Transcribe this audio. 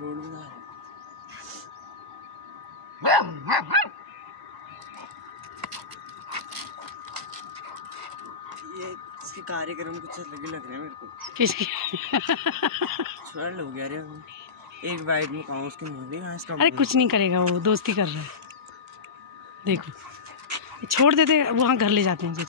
Road बना ये इसके कार्यक्रम कुछ अलग ही लग रहे हैं मेरे को। किसकी? छोड़ लोग यार, एक बाइट में कहूँ उसकी मुंडी कहाँ इसका। अरे कुछ नहीं करेगा, वो दोस्ती कर रहा है। देखो छोड़ देते, वहाँ घर ले जाते हैं।